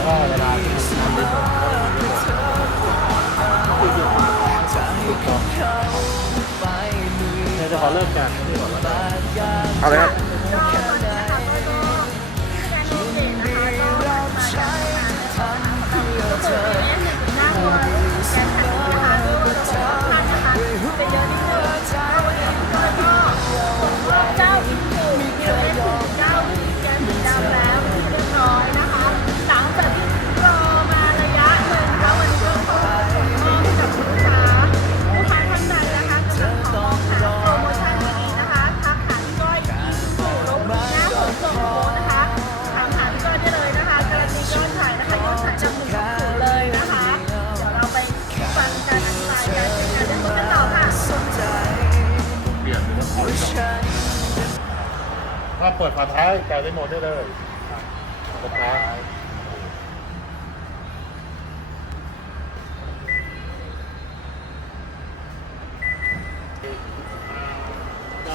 แล้วก็เวลาที่ทำดิสเนี่ยจะขอเริ่มจากที่ก่อนแล้วกัน เอาเลยครับ ถ้าเปิดฝาท้ายจ่ายได้หมดได้เลยฝาท้ายเ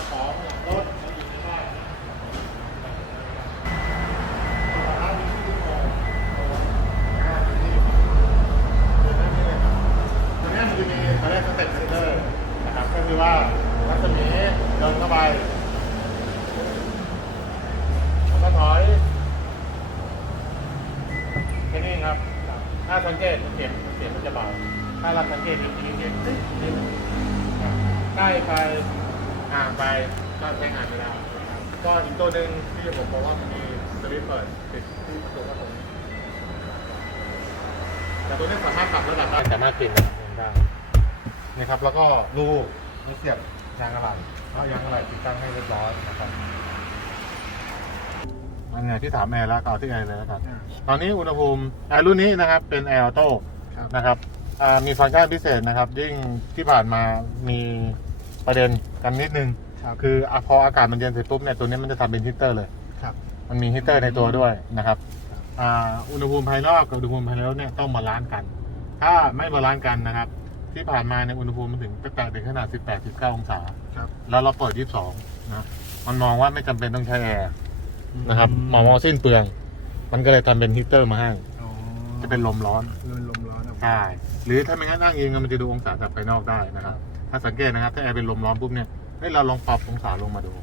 จ้า ครับ ถ้าสังเกตเสียงเสียงมันจะเบา ถ้าเราสังเกตอีกทีเสียงตึ๊ดนิดหนึ่งใกล้ไปห่างไปก็ใช้งานไม่ได้ก็อีกตัวหนึ่งที่ผมบอกว่ามันมีสวิตช์เปิดติดที่ประตูก็ตรงนี้แต่ตัวนี้สามารถปรับระดับได้สามารถเปิดระดับเองได้นี่ครับ แล้วก็รูรูเสียบยางอะไหล่เพราะยางอะไหล่ติดตั้งให้เรียบร้อยนะครับ อันนี้ที่ถามแอร์แล้วก็เอาที่แอร์เลยแล้วกันตอนนี้อุณหภูมิแอร์รุ่นนี้นะครับ เป็นแอร์ออโต้นะครับอ่ามีฟังก์ชันพิเศษนะครับ ยิ่งที่ผ่านมามีประเด็นกันนิดนึงครับคืออะพออากาศมันเย็นเสร็จปุ๊บเนี่ยตัวนี้มันจะทำเป็นฮีตเตอร์เลยครับมันมีฮีตเตอร์ในตัวด้วยนะครับอ่าอุณหภูมิภายนอกกับอุณหภูมิภายในรถเนี่ยต้องบาลานซ์กัน ถ้าไม่บาลานซ์กันนะครับ ที่ผ่านมาในยอุณหภูมิมันถึงแตะถึงขนาด 18 19 องศาครับแล้วเราเปิด 22นะมันมองว่าไม่จำเป็นต้องใช้แอร์ นะครับมองว่าสิ้นเปลือง มันก็เลยทำเป็นฮีตเตอร์มาให้อ๋อจะเป็นลมร้อนลมลมร้อนออกมาใช่หรือถ้าไม่งั้นนั่งเองมันจะดูองศาจากภายนอกได้นะครับ ถ้าสังเกตนะครับ ถ้าแอร์เป็นลมร้อนปุ๊บเนี่ยเฮ้ยเราลองปรับองศาลงมาดู